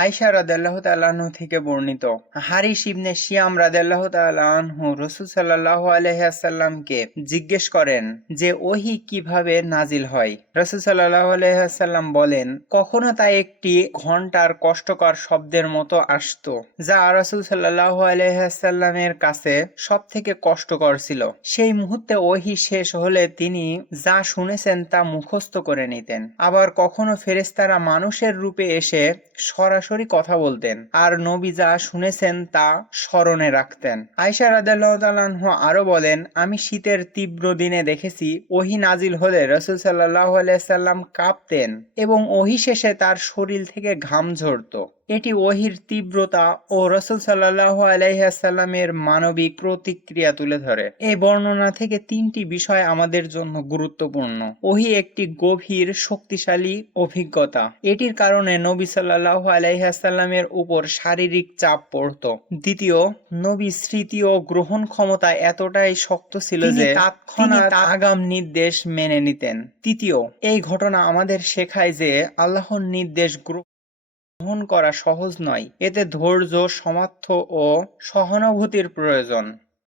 আয়েশা রাদিয়াল্লাহু তাআলা আনহা থেকে বর্ণিত, হারিস ইবনে শিয়াম রাদিয়াল্লাহু তাআলা আনহু রাসূল সাল্লাল্লাহু আলাইহি ওয়াসাল্লামকে জিজ্ঞেস করেন যে ওহী কিভাবে নাজিল হয়। রাসূল সাল্লাল্লাহু আলাইহি ওয়াসাল্লাম বলেন, কখনো তা একটি ঘন্টার কষ্টকর শব্দের মতো আসতো, যা রাসূল সাল্লাল্লাহু আলাইহি ওয়াসাল্লামের কাছে সবথেকে কষ্টকর ছিল। সেই মুহূর্তে ওহী শেষ হলে তিনি যা শুনেছেন তা মুখস্থ করে নিতেন। আবার কখনো ফেরেশতারা মানুষের রূপে এসে সরাসরি কথা বলতেন আর নবী যা শুনেছেন তা স্মরণে রাখতেন। আয়েশা রাদিয়াল্লাহু তাআলা আনহা আরো বলেন, আমি শীতের তীব্র দিনে দেখেছি ওহী নাজিল হলে রাসূল সাল্লাল্লাহু আলাইহি সাল্লাম কাঁপতেন এবং ওহী শেষে তার শরীর থেকে ঘাম ঝরতো। এটি ওহীর তীব্রতা ও রাসূল সাল্লাল্লাহু আলাইহি ওয়াসাল্লামের মানবিক প্রতিক্রিয়া তুলে ধরে। এই বর্ণনা থেকে তিনটি বিষয় আমাদের জন্য গুরুত্বপূর্ণ। ওহী একটি গভীর শক্তিশালী অভিজ্ঞতা। এটির কারণে নবী সাল্লাল্লাহু আলাইহি ওয়াসাল্লামের উপর শারীরিক চাপ পড়তো। দ্বিতীয়, নবীর স্মৃতি ও গ্রহণ ক্ষমতা এতটাই শক্ত ছিল যে তৎক্ষণাৎ আগাম নির্দেশ মেনে নিতেন। তৃতীয়, এই ঘটনা আমাদের শেখায় যে আল্লাহর নির্দেশ গ্রহণ করা সহজ নয়, এতে ধৈর্য, সামর্থ্য ও সহানুভূতির প্রয়োজন।